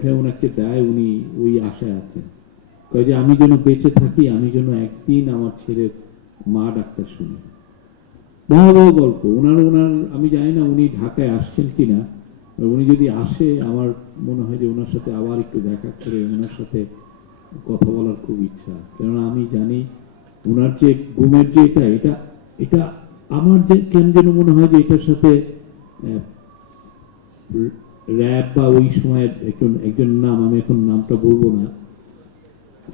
উঠে ওনাকে দেয়, উনি ওই আশায় আছেন, কয় যে আমি যেন বেঁচে থাকি, আমি যেন একদিন আমার ছেলের মা ডাক্তার শুনি। ভয়াবহ গল্প। ওনার আমি জানি না উনি ঢাকায় আসছেন কিনা, উনি যদি আসে আমার মনে হয় যে ওনার সাথে আবার একটু দেখা করে ওনার সাথে কথা বলার খুব ইচ্ছা। কেননা আমি জানি ওনার যে গুমের যে এটা এটা আমার যে কেন যেন মনে হয় যে এটার সাথে র্যাব বা ওই সময়ের একজন নাম, আমি এখন নামটা বলবো না,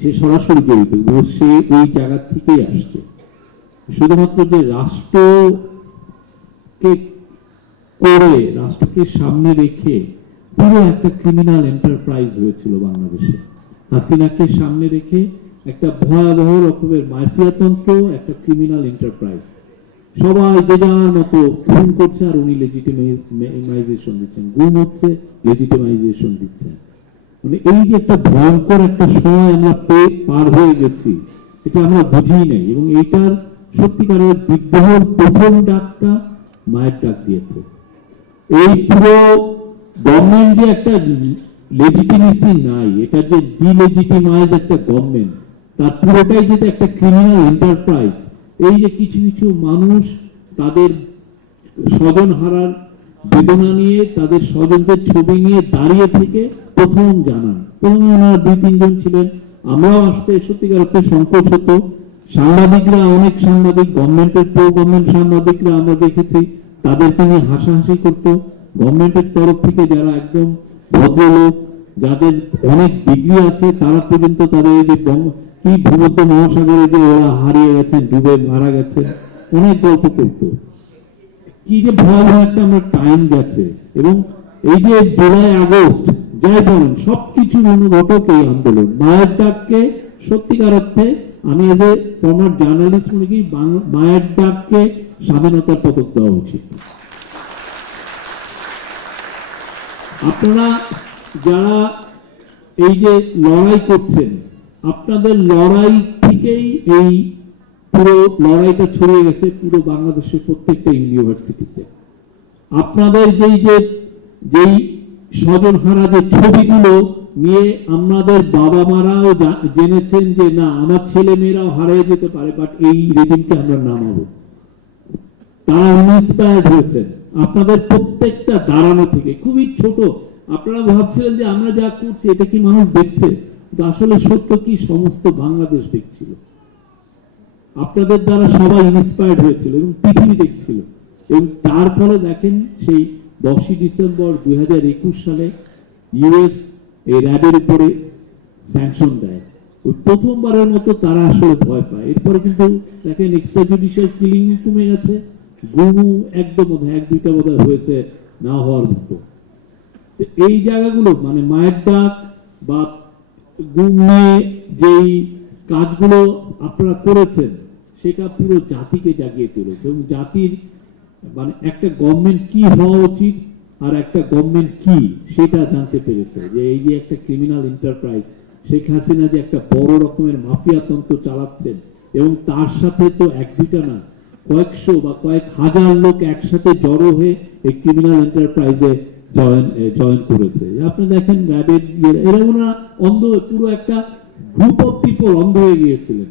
সে সরাসরি জড়িত, সে ওই জায়গা থেকেই আসছে। শুধুমাত্র যে রাষ্ট্রকে করে, রাষ্ট্রকে সামনে রেখে পুরো একটা ক্রিমিনাল এন্টারপ্রাইজ হয়েছিল বাংলাদেশে। হাসিনাকে সামনে রেখে একটা ভয়াবহ রকমের মাফিয়াতন্ত্র, একটা ক্রিমিনাল এন্টারপ্রাইজ। সবাই যে যার মতো খুন করছে আর উনি লেজিটিমাইজেশন দিচ্ছেন, গুম হচ্ছে, লেজিটিমাইজেশন দিচ্ছেন। মানে এই যে একটা ভয়ঙ্কর একটা সময় আমরা পার হয়ে গেছি, এটা আমরা বুঝি নাই। এবং এইটার সত্যিকারের বিদ্রোহের প্রথম ডাকটা মায়ের ডাক দিয়েছে। এই পুরো গভর্নমেন্ট যে একটা লেজিটিমেসি নাই, এটা যে ডিলেজিটিমাইজ একটা গভর্নমেন্ট, তার পুরোটাই যদি একটা ক্রিমিনাল এন্টারপ্রাইজ। এই যে কিছু কিছু মানুষ তাদের স্বজন হারার বেদনা নিয়ে, তাদের স্বজনদের ছবি নিয়ে দাঁড়িয়ে থেকে প্রথম জানান। প্রথম ওনারা 2-3 জন ছিলেন, আমরাও আসতে সত্যিকার অর্থে সংকোচ হতো। সাংবাদিকরা, অনেক সাংবাদিক, গভর্নমেন্টের প্রো গভর্নমেন্ট সাংবাদিকরা আমরা দেখেছি তাদেরকে নিয়ে হাসাহাসি করতো। গভর্নমেন্টের তরফ থেকে যারা একদম ভদ্রলোক, যাদের অনেক ডিগ্রি আছে, তারা পর্যন্ত তাদের এই যে কি ভূমধ্য মহাসাগরে যে ওরা হারিয়ে গেছেন, ডুবে মারা গেছে, অনেক গল্প করতো। কি যে ভয়াবহ একটা আমরা টাইম গেছে। এবং এই যে জুলাই আগস্ট যাই বলেন, সবকিছু অনুঘটক এই আন্দোলন। মায়ের ডাককে সত্যিকার অর্থে আমি এজ এ ফর্মার জার্নালিস্ট মনে করি মায়ের ডাককে স্বাধীনতার পদক দেওয়া উচিত। আপনারা যারা এই যে লড়াই করছেন, আপনাদের লড়াই থেকেই এই পুরো লড়াইটা ছড়িয়ে গেছে পুরো বাংলাদেশের প্রত্যেকটা ইউনিভার্সিটিতে। আপনাদের যেই স্বজন হারা যে ছবিগুলো নিয়ে আমাদের বাবা মারাও জেনেছেন যে না, আমার ছেলে মেয়েরাও হারিয়ে যেতে পারে, বাট এই রেজিমকে আমরা নামাবো, তারা ইন্সপায়ার্ড হয়েছেন আপনাদের প্রত্যেকটা দাঁড়ানো থেকে। খুবই ছোট, আপনারা ভাবছিলেন যে আমরা যা করছি এটা কি মানুষ দেখছে, কিন্তু আসলে সত্য কি সমস্ত বাংলাদেশ দেখছিল। আপনাদের দ্বারা সবাই ইন্সপায়ার্ড হয়েছিল এবং পৃথিবী দেখছিল। এবং তার ফলে দেখেন সেই 10ই ডিসেম্বর 2021 সালে ইউএস এই র্যাবের উপরে স্যাংশন দেয়। ওই প্রথমবারের মতো তারা আসলে ভয় পায়। এরপরে কিন্তু দেখেন এক্সট্রা জুডিশিয়াল কিলিং কমে গেছে, গুমও একদম 1-2টা বোধহয় হয়েছে না হওয়ার মতো। এই জায়গাগুলো মানে মায়ের ডাক বা গুম নিয়ে যেই কাজগুলো আপনারা করেছেন, সেটা পুরো জাতিকে জাগিয়ে তুলেছে। এবং জাতির মানে একটা গভর্নমেন্ট কি হওয়া উচিত আর একটা গভর্নমেন্ট কি সেটা জানতে পেরেছে। যে এই যে একটা ক্রিমিনাল এন্টারপ্রাইজ, শেখ হাসিনা যে একটা বড় রকমের মাফিয়াতন্ত্র চালাচ্ছেন, এবং তার সাথে তো 1-2টা না, কয়েকশো বা কয়েক হাজার লোক একসাথে জড়ো হয়ে এই ক্রিমিনাল এন্টারপ্রাইজে জয়েন করেছে। আপনি দেখেন র্যাবের এরা ওনারা অন্ধ, পুরো একটা গ্রুপ অফ পিপল অন্ধ হয়ে গিয়েছিলেন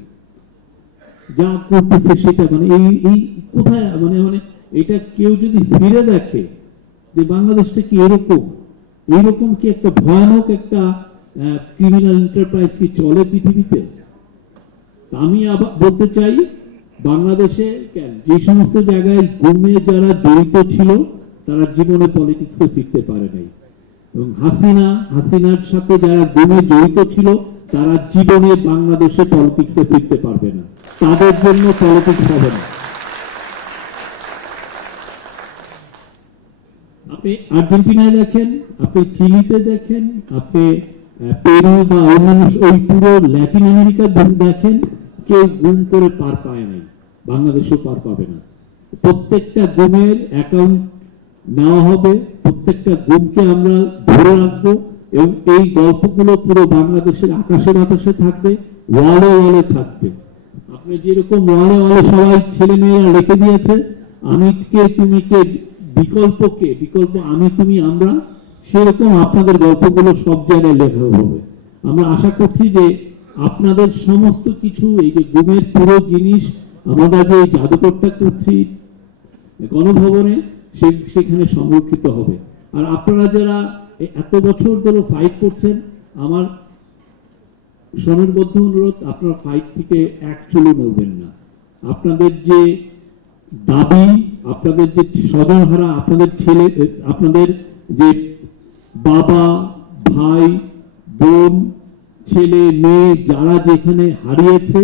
যা করতেছে সেটা। মানে এই কোথায় মানে মানে এটা কেউ যদি ফিরে দেখে যে বাংলাদেশটা কি এইরকম কি একটা ভয়ানক একটা ক্রিমিনাল এন্টারপ্রাইজ কি চলে পৃথিবীতে। আমি আবার বলতে চাই, বাংলাদেশে যে সমস্ত জায়গায় গুমে যারা জড়িত ছিল তারা জীবনে পলিটিক্সে ফিরতে পারে নাই, এবং হাসিনার সাথে যারা গুমে জড়িত ছিল তারা জীবনে বাংলাদেশে পলিটিক্সে ফিরতে পারবে না, তাদের জন্য পলিটিক্স হবে না। আপনি আর্জেন্টিনায় দেখেন, আপনি চিলিতে দেখেন, আপনি পেরু বা অন্যান্য ওই পুরো ল্যাটিন আমেরিকা দেখেন, কেউ গুম করে পার পায় নাই, বাংলাদেশও পার পাবে না। প্রত্যেকটা গুমের অ্যাকাউন্ট নেওয়া হবে, প্রত্যেকটা গুমকে আমরা ধরে রাখবো, এবং এই গল্পগুলো পুরো বাংলাদেশের আকাশে বাতাসে থাকবে, ওয়ালে ওয়ালে থাকবে। আপনি যেরকম ওয়ালে ওয়ালে সবাই ছেলে মেয়েরা লিখে দিয়েছে আমি কে তুমি কে, বিকল্প কে, বিকল্প আমি তুমি আমরা, সেরকম আপনাদের গল্পগুলো সব জায়গায় লেখা হবে। আমরা আশা করছি যে আপনাদের সমস্ত কিছু, এই যে গুমের পুরো জিনিস, আমরা যে জাদুঘরটা করছি গণভবনে, সেখানে সংরক্ষিত হবে। আর আপনারা যারা এত বছর ধরে ফাইট করছেন, আমার সনদবদ্ধ অনুরোধ, আপনারা ফাইট থেকে এক চুলো নড়বেন না। আপনাদের যে দাবি, আপনাদের যে স্বজনহারা, আপনাদের ছেলে, আপনাদের যে বাবা, ভাই, বোন, ছেলে, মেয়ে যারা যেখানে হারিয়েছে,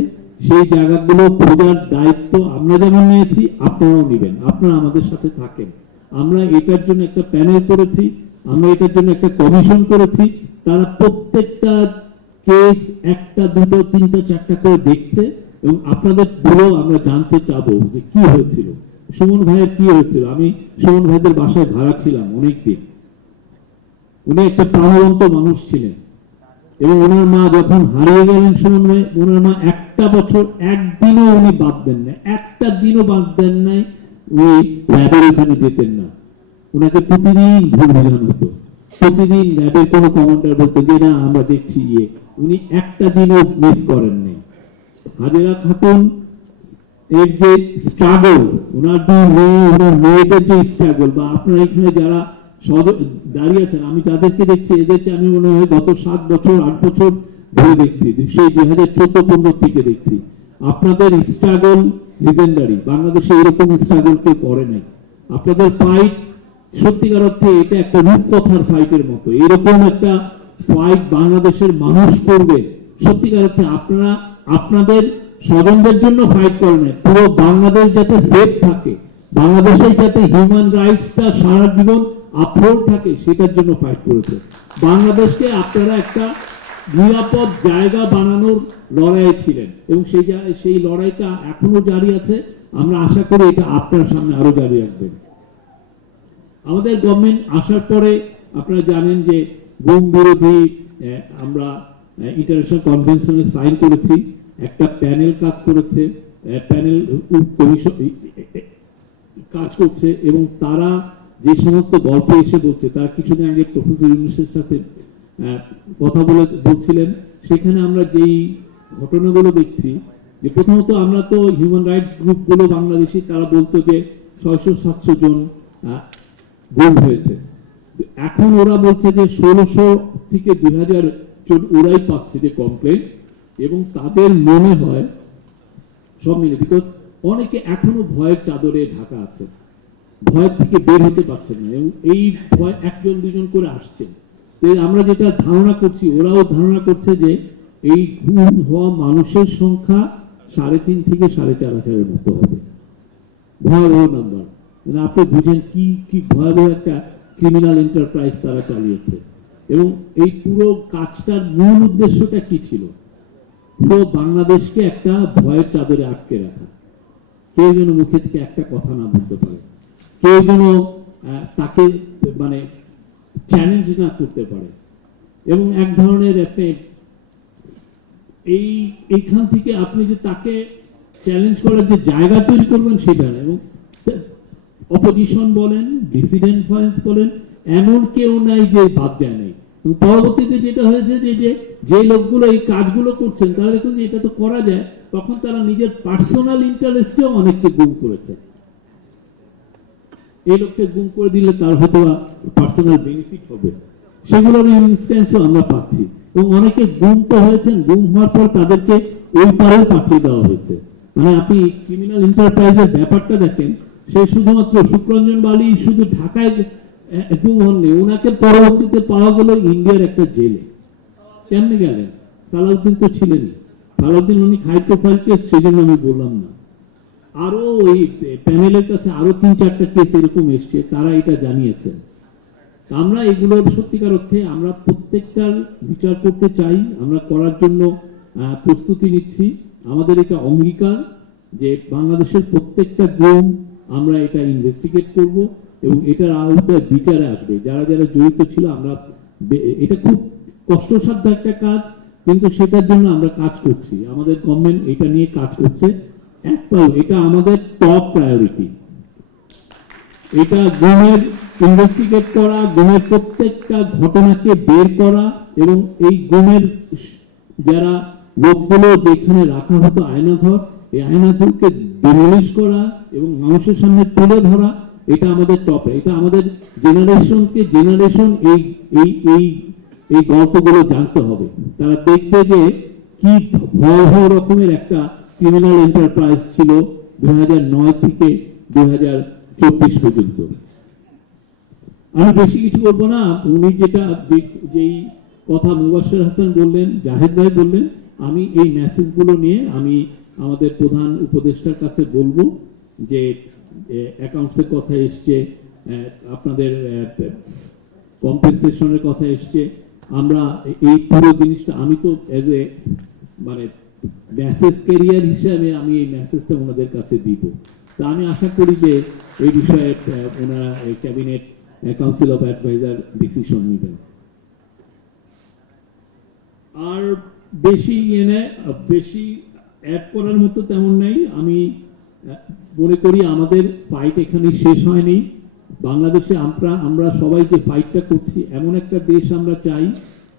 সেই জায়গাগুলো খোঁজার দায়িত্ব আমরা যেমন নিয়েছি, আপনারাও নেবেন। আপনারা আমাদের সাথে থাকেন। আমরা এটার জন্য একটা প্যানেল করেছি, আমরা এটার জন্য একটা কমিশন করেছি। তারা প্রত্যেকটা কেস একটা, দুটো, তিনটা, চারটা করে দেখছে, এবং আপনাদের গুলো আমরা জানতে চাবো যে কি হয়েছিল, সুমন ভাইয়ের কি হয়েছিল। আমি সুমন ভাইদের বাসায় ভাড়া ছিলাম অনেকদিন। উনি একটা প্রাণবন্ত মানুষ ছিলেন, এবং ওনার মা যখন হারিয়ে গেলেন, সুমন ভাই, ওনার মা একটা বছর একদিনও উনি বাদ দেন না, একটা দিনও বাদ দেন নাই। উনি ল্যাবের ওখানে যেতেন না, ওনাকে প্রতিদিন ভুল বোঝানো হতো। প্রতিদিন ল্যাবের কোনো কমান্ডার বলতো যে না আমরা দেখছি ইয়ে, উনি একটা দিনও মিস করেননি। হাজেরা খাতুন এর যে স্ট্রাগল, ওনার দুই মেয়ে, ওনার মেয়েদের যে স্ট্রাগল, বা আপনারা এখানে যারা দাঁড়িয়ে আছেন, আমি যাদেরকে দেখছি, এদেরকে আমি মনে হয় গত 7 বছর 8 বছর ধরে দেখছি, সেই 2014-15 থেকে দেখছি। আপনাদের স্ট্রাগল লিজেন্ডারি, বাংলাদেশে এরকম স্ট্রাগল কেউ করে নাই। আপনাদের ফাইট সত্যিকার অর্থে এটা একটা রূপকথার ফাইটের মতো। এরকম একটা ফাইট বাংলাদেশের মানুষ করবে সত্যিকার অর্থে। আপনারা আপনাদের স্বজনদের জন্য ফাইট করেন, পুরো বাংলাদেশ যাতে সেফ থাকে, বাংলাদেশের যাতে হিউম্যান রাইটসটা সারা জীবন আপহোল্ড থাকে, সেটার জন্য ফাইট করেছে। বাংলাদেশকে আপনারা একটা নিরাপদ জায়গা বানানোর লড়াই ছিলেন, এবং সেই লড়াইটা এখনো জারি আছে। আমরা আশা করি এটা আপনার সামনে আরো জারি রাখবেন। আমাদের গভর্নমেন্ট আসার পরে আপনারা জানেন যে গুম বিরোধী আমরা ইন্টারন্যাশনাল কনভেনশনে সাইন করেছি, একটা প্যানেল কাজ করেছে, প্যানেল কমিশন কাজ করছে, এবং তারা যে সমস্ত গল্প এসে বলছে, তারা কিছুদিন আগে প্রফেসর ইউনূসের সাথে কথা বলছিলেন, সেখানে আমরা যেই ঘটনাগুলো দেখছি, যে প্রথমত আমরা তো হিউম্যান রাইটস গ্রুপগুলো বাংলাদেশি, তারা বলতো যে 600-700 জন গুম হয়েছে। এখন ওরা বলছে যে 1600 থেকে 2000 জন ওরাই পাচ্ছে যে কমপ্লেন, এবং তাদের মনে হয় সব মিলে, বিকজ অনেকে এখনো ভয়ের চাদরে ঢাকা আছে, ভয় থেকে বের হতে পারছেন না, এবং এই ভয় 1জন 2জন করে আসছেন। আমরা যেটা ধারণা করছি, ওরাও ধারণা করছে যে এই গুম হওয়া মানুষের সংখ্যা 3.5 থেকে 4.5 মতো হবে। ভয়াবহ নাম্বার। আপনি বুঝেন কি কি ভয়াবহ একটা ক্রিমিনাল এন্টারপ্রাইজ তারা চালিয়েছে। এবং এই পুরো কাজটার মূল উদ্দেশ্যটা কি ছিল? পুরো বাংলাদেশকে একটা ভয়ের চাদরে আটকে রাখা, কেউ যেন মুখে থেকে একটা কথা না বলতে পারে, কেউ যেন তাকে মানে চ্যালেঞ্জ না করতে পারে, এবং এক ধরনের আপনি এইখান থেকে আপনি যে তাকে চ্যালেঞ্জ করার যে জায়গা তৈরি করবেন সেটা না। এবং অপোজিশন বলেন, ডিসিডেন্ট ভয়েস বলেন, এমন কেউ নাই যে বাদ দেয় নেই। পরবর্তীতে যেটা হয়েছে যে লোকগুলো এই কাজগুলো করছেন, তারা দেখুন যে এটা তো করা যায়, তখন তারা নিজের পার্সোনাল ইন্টারেস্টেও অনেককে গুম করেছে। এই লোককে গুম করে দিলে তার হয়তো পার্সোনাল বেনিফিট হবে, সেগুলোর ইনস্ট্যান্সও আমরা পাচ্ছি। এবং অনেকে গুম তো হয়েছেন, গুম হওয়ার পর তাদেরকে ওই পারেও পাঠিয়ে দেওয়া হয়েছে। মানে আপনি ক্রিমিনাল এন্টারপ্রাইজের ব্যাপারটা দেখেন, সে শুধুমাত্র শুক্রঞ্জন বালি শুধু ঢাকায় গুম হননি, ওনাকে পরবর্তীতে পাওয়া গেল ইন্ডিয়ার একটা জেলে। কেমনে গেলেন? সালাউদ্দিন তো ছিলেনই, সালাউদ্দিন উনি খাইতো ফাইল কেস, সেজন্য আমি বললাম না। আরো ওই প্যানেলের কাছে আরো 3-4টা কেস এরকম এসছে, তারা এটা জানিয়েছেন। আমরা এগুলোর সত্যিকার অর্থে আমরা প্রত্যেকটার বিচার করতে চাই, আমরা করার জন্য প্রস্তুতি নিচ্ছি। আমাদের এটা অঙ্গীকার যে বাংলাদেশের প্রত্যেকটা গুম আমরা এটা ইনভেস্টিগেট করব, এবং এটার আওতায় বিচারে আসবে যারা যারা জড়িত ছিল। আমরা এটা খুব কষ্টসাধ্য একটা কাজ, কিন্তু সেটার জন্য আমরা কাজ করছি, আমাদের গভর্নমেন্ট এটা নিয়ে কাজ করছে। এটা আমাদের টপ প্রায়োরিটি। এটা গুমের ইনভেস্টিগেট করা, গুমের প্রত্যেকটা ঘটনাকে বের করা এবং এই গুমের যারা লোকগুলো যেখানে রাখা হতো আয়নাঘর, এই আয়নাঘরকে ডিমলিশ করা এবং মানুষের সামনে তুলে ধরা, এটা আমাদের টপে। এটা আমাদের জেনারেশনকে জেনারেশন এই এই এই এই গল্পগুলো জানতে হবে। তারা দেখবে যে কি ভয়াবহ রকমের একটা ক্রিমিনাল এন্টারপ্রাইজ ছিল 2009 থেকে 2024 পর্যন্ত। আমি বেশি কিছু বলবো না। উনি যেটা যেই কথা মুবাশশির হাসান বললেন, জাহেদ ভাই বললেন, আমি এই মেসেজগুলো নিয়ে আমি আমাদের প্রধান উপদেষ্টার কাছে বলবো যে অ্যাকাউন্টসের কথা এসছে, আপনাদের কম্পেনসেশনের কথা এসছে। আমরা এই পুরো জিনিসটা, আমি তো এজ এ মানে মেসেজ ক্যারিয়ার হিসাবে আমি এই মেসেজটা ওনাদের কাছে দিব। তা আমি আশা করি যে এই বিষয়ে ওনারা cabinet council of adviser decision নেবেন। আর বেশি বেশি অ্যাড করার মতো তেমন নেই। আমি মনে করি আমাদের ফাইট এখানে শেষ হয়নি। বাংলাদেশে আমরা সবাই যে ফাইটটা করছি, এমন একটা দেশ আমরা চাই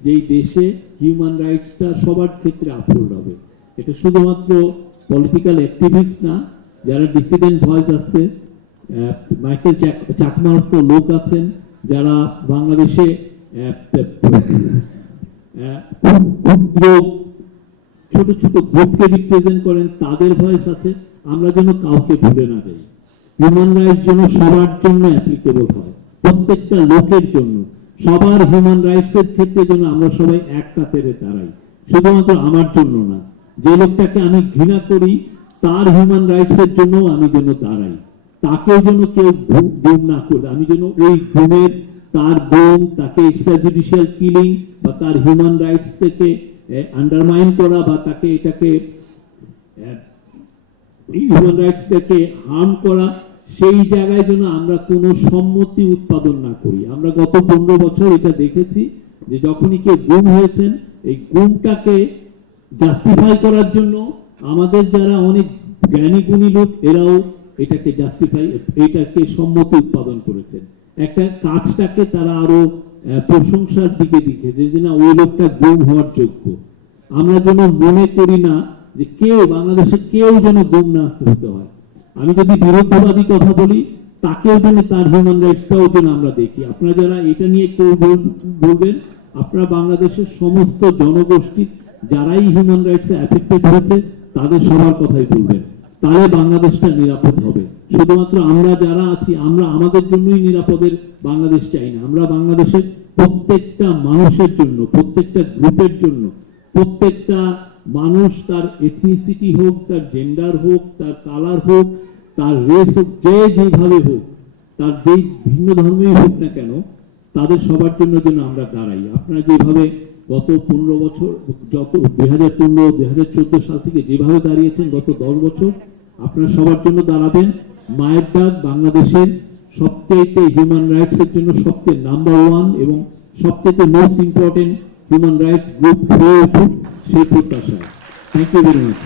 যেই দেশে হিউম্যান রাইটসটা সবার ক্ষেত্রে আপহোল্ড হবে। এটা শুধুমাত্র পলিটিক্যাল অ্যাক্টিভিস্ট না, যারা ডিসিডেন্ট ভয়েস আছে, মাইকেল চাকমার তো লোক আছেন যারা বাংলাদেশে ক্ষুদ্র ছোট ছোট গ্রুপকে রিপ্রেজেন্ট করেন, তাদের ভয়েস আছে। আমরা যেন কাউকে ভুলে না যাই। হিউম্যান রাইটস যেন সবার জন্য অ্যাপ্লিকেবল হয়, প্রত্যেকটা লোকের জন্য। সবার হিউম্যান রাইটস এর ক্ষেত্রে যেন আমরা সবাই এক কাতারে দাঁড়াই, শুধুমাত্র আমার জন্য না। যে লোকটাকে আমি ঘৃণা করি তার হিউম্যান রাইটস এর জন্য আমি যেন দাঁড়াই, তাকেও যেন কেউ গুম না করে। আমি যেন ওই গুমের, তার গুম, তাকে এক্সট্রাজুডিশিয়াল কিলিং বা তার হিউম্যান রাইটস থেকে আন্ডারমাইন করা বা তাকে এটাকে হিউম্যান রাইটস থেকে হার্ম করা, সেই জায়গায় যেন আমরা কোনো সম্মতি উৎপাদন না করি। আমরা গত 15 বছর এটা দেখেছি যে যখনই কেউ গুম হয়েছেন, এই গুমটাকে জাস্টিফাই করার জন্য আমাদের যারা অনেক জ্ঞানী গুণী লোক, এরাও এটাকে জাস্টিফাই, এটাকে সম্মতি উৎপাদন করেছেন। একটা কাজটাকে তারা আরো প্রশংসার দিকে দিকেছে যে না, ওই লোকটা গুম হওয়ার যোগ্য। আমরা যেন মনে করি না যে কেউ বাংলাদেশে কেউ যেন গুম না হতে হয়। আমি যদি বিরুদ্ধবাদী কথা বলি, তাকেও যেন তার হিউম্যান রাইটসটাও যেন আমরা দেখি। আপনারা যারা এটা নিয়ে কেউ বলবেন, আপনারা বাংলাদেশের সমস্ত জনগোষ্ঠী যারাই হিউম্যান রাইটসে অ্যাফেক্টেড হয়েছে তাদের সবার কথাই বলবেন, তাহলে বাংলাদেশটা নিরাপদ হবে। শুধুমাত্র আমরা যারা আছি, আমরা আমাদের জন্যই নিরাপদের বাংলাদেশ চাই না। আমরা বাংলাদেশের প্রত্যেকটা মানুষের জন্য, প্রত্যেকটা গ্রুপের জন্য, প্রত্যেকটা মানুষ, তার এথনিসিটি হোক, তার জেন্ডার হোক, তার কালার হোক, তার রেস হোক, যে যেভাবে হোক, তার যেই ভিন্ন ধর্মই হোক না কেন, তাদের সবার জন্য যেন আমরা দাঁড়াই। আপনারা যেভাবে গত 15 বছর, যত 2015 2014 সাল থেকে যেভাবে দাঁড়িয়েছেন গত 10 বছর, আপনারা সবার জন্য দাঁড়াবেন। মায়ের ডাক বাংলাদেশের সবচেয়ে হিউম্যান রাইটস এর জন্য সবচেয়ে নাম্বার 1 এবং সবচেয়ে most important human rights group হয়ে উঠুক, সেই প্রত্যাশা। Thank you very much.